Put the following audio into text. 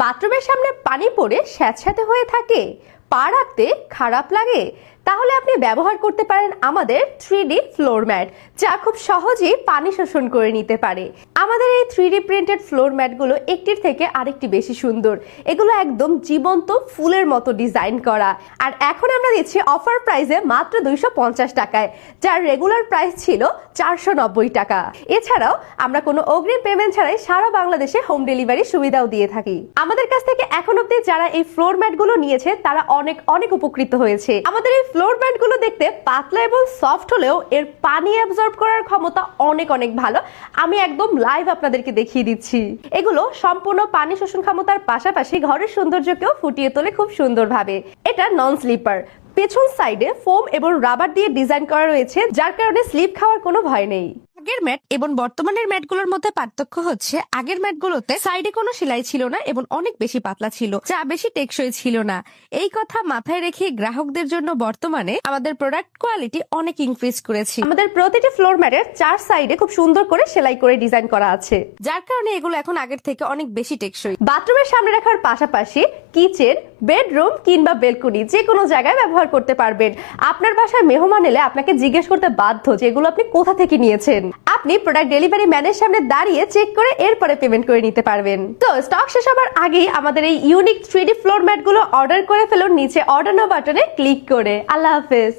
বাথরুমের সামনে পানি পড়ে স্যাঁতস্যাঁতে হয়ে থাকে, পা রাখতে খারাপ লাগে? তাহলে আপনি ব্যবহার করতে পারেন আমাদের 3D ফ্লোর ম্যাট, যা খুব সহজেই পানি শোষণ করে নিতে পারে। আমাদের এই 3D প্রিন্টেড ফ্লোর ম্যাটগুলো একটির থেকে আরেকটি বেশি সুন্দর। এগুলো একদম জীবন্ত ফুলের মতো ডিজাইন করা। আর এখন আমরা দিচ্ছি অফার প্রাইসে মাত্র 250 টাকায়, যার রেগুলার প্রাইস ছিল 490 টাকা। এছাড়াও আমরা কোনো অগ্রিম পেমেন্ট ছাড়াই সারা বাংলাদেশে হোম ডেলিভারি সুবিধাও দিয়ে থাকি। আমাদের কাছ থেকে এখন অব্দি যারা এই ফ্লোর ম্যাটগুলো নিয়েছে তারা অনেক অনেক উপকৃত হয়েছে। আমাদের এই ফ্লোর ম্যাটগুলো দেখতে পাতলা এবং সফট হলেও এর পানি অ্যাবজর্ব করার ক্ষমতা অনেক অনেক ভালো। আমি একদম লাইভ আপনাদেরকে দেখিয়ে দিচ্ছি। এগুলো সম্পূর্ণ পানি শোষণ ক্ষমতার পাশাপাশি ঘরের সৌন্দর্যকেও ফুটিয়ে তোলে খুব সুন্দরভাবে। এটা নন স্লিপার, পেছন সাইডে ফোম এবং রাবার দিয়ে ডিজাইন করা রয়েছে, যার কারণে স্লিপ খাওয়ার কোনো ভয় নেই। আগের ম্যাট এবং বর্তমানের ম্যাটগুলোর মধ্যে পার্থক্য হচ্ছে আগের ম্যাটগুলোতে সাইডে কোনো সেলাই ছিল না এবং অনেক বেশি পাতলা ছিল, যা বেশি টেকসই ছিল না। এই কথা মাথায় রেখে গ্রাহকদের জন্য বর্তমানে আমাদের প্রোডাক্ট কোয়ালিটি অনেক ইনক্রিজ করেছি। আমাদের প্রতিটি ফ্লোর ম্যাটের 4 সাইডে খুব সুন্দর করে সেলাই করে ডিজাইন করা আছে, যার কারণে এগুলো এখন আগের থেকে অনেক বেশি টেকসই। বাথরুমের সামনে রাখার পাশাপাশি কিচেন, বেডরুম কিংবা বেলকনি যে কোনো জায়গায় ব্যবহার করতে পারবেন। আপনার বাসায় মেহমান এলে আপনাকে জিজ্ঞেস করতে বাধ্য যে এগুলো আপনি কোথা থেকে নিয়েছেন। আপনি প্রোডাক্ট ডেলিভারি ম্যানের সামনে দাঁড়িয়ে চেক করে এরপরে পেমেন্ট করে নিতে পারবেন। তো স্টক শেষ হবার আগেই আমাদের এই ইউনিক 3D ফ্লোর ম্যাট গুলো অর্ডার করে ফেলুন নিচে অর্ডার নাও বাটনে ক্লিক করে। আল্লাহ হাফেজ।